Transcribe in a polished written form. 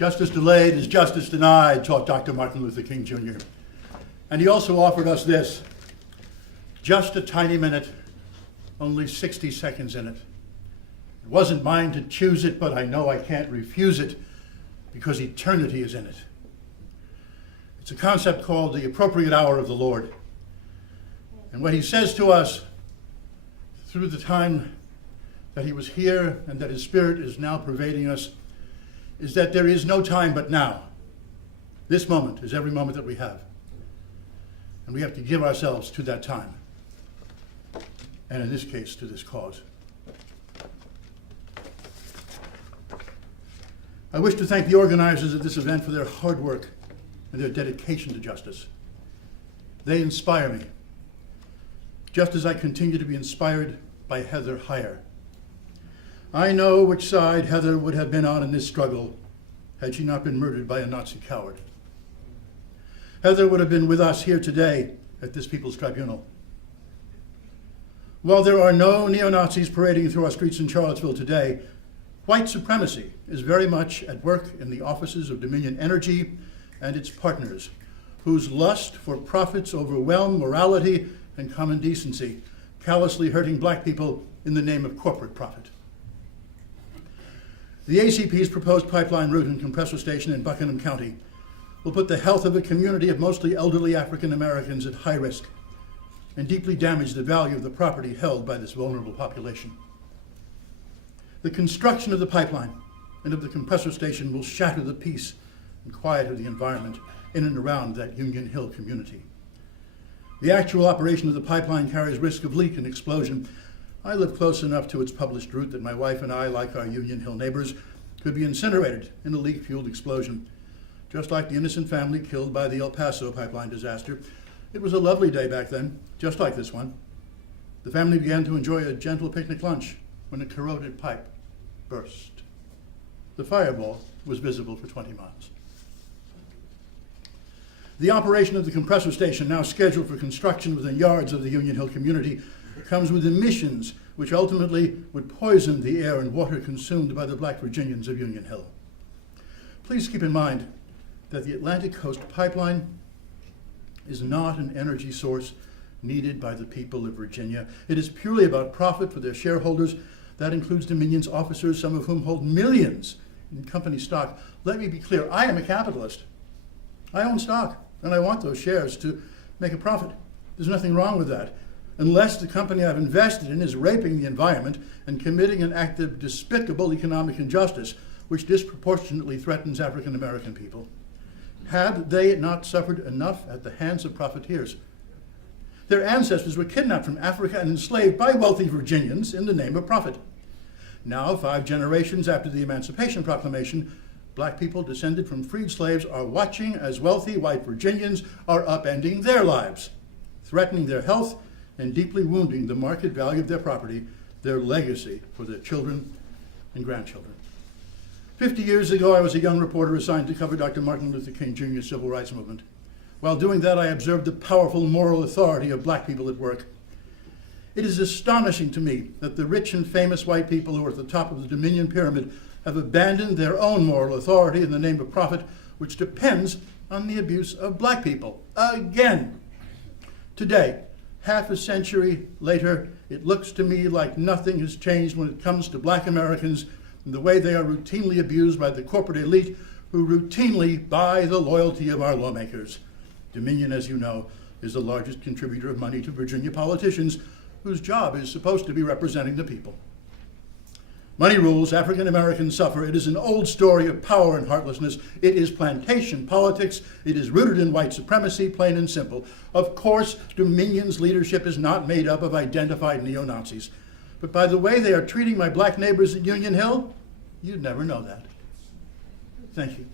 Justice delayed is justice denied, taught Dr. Martin Luther King Jr. And he also offered us this, just a tiny minute, only 60 seconds in it. It wasn't mine to choose it, but I know I can't refuse it because eternity is in it. It's a concept called the appropriate hour of the Lord. And what he says to us through the time that he was here and that his Spirit is now pervading us is that there is no time but now. This moment is every moment that we have. And we have to give ourselves to that time. And in this case, to this cause. I wish to thank the organizers of this event for their hard work and their dedication to justice. They inspire me, just as I continue to be inspired by Heather Heyer. I know which side Heather would have been on in this struggle had she not been murdered by a Nazi coward. Heather would have been with us here today at this People's Tribunal. While there are no neo-Nazis parading through our streets in Charlottesville today, white supremacy is very much at work in the offices of Dominion Energy and its partners, whose lust for profits overwhelm morality and common decency, callously hurting black people in the name of corporate profit. The ACP's proposed pipeline route and compressor station in Buckingham County will put the health of a community of mostly elderly African Americans at high risk and deeply damage the value of the property held by this vulnerable population. The construction of the pipeline and of the compressor station will shatter the peace and quiet of the environment in and around that Union Hill community. The actual operation of the pipeline carries risk of leak and explosion. I live close enough to its published route that my wife and I, like our Union Hill neighbors, could be incinerated in a leak-fueled explosion, just like the innocent family killed by the El Paso pipeline disaster. It was a lovely day back then, just like this one. The family began to enjoy a gentle picnic lunch when a corroded pipe burst. The fireball was visible for 20 miles. The operation of the compressor station, now scheduled for construction within yards of the Union Hill community, comes with emissions which ultimately would poison the air and water consumed by the Black Virginians of Union Hill. Please keep in mind that the Atlantic Coast Pipeline is not an energy source needed by the people of Virginia. It is purely about profit for their shareholders. That includes Dominion's officers, some of whom hold millions in company stock. Let me be clear, I am a capitalist. I own stock, and I want those shares to make a profit. There's nothing wrong with that, unless the company I've invested in is raping the environment and committing an act of despicable economic injustice, which disproportionately threatens African American people. Had they not suffered enough at the hands of profiteers? Their ancestors were kidnapped from Africa and enslaved by wealthy Virginians in the name of profit. Now, 5 generations after the Emancipation Proclamation, black people descended from freed slaves are watching as wealthy white Virginians are upending their lives, threatening their health and deeply wounding the market value of their property, their legacy for their children and grandchildren. 50 years ago, I was a young reporter assigned to cover Dr. Martin Luther King Jr.'s civil rights movement. While doing that, I observed the powerful moral authority of black people at work. It is astonishing to me that the rich and famous white people who are at the top of the Dominion pyramid have abandoned their own moral authority in the name of profit, which depends on the abuse of black people. Again, today, half a century later, it looks to me like nothing has changed when it comes to black Americans and the way they are routinely abused by the corporate elite who routinely buy the loyalty of our lawmakers. Dominion, as you know, is the largest contributor of money to Virginia politicians whose job is supposed to be representing the people. Money rules, African Americans suffer. It is an old story of power and heartlessness. It is plantation politics. It is rooted in white supremacy, plain and simple. Of course, Dominion's leadership is not made up of identified neo-Nazis. But by the way they are treating my black neighbors at Union Hill, you'd never know that. Thank you.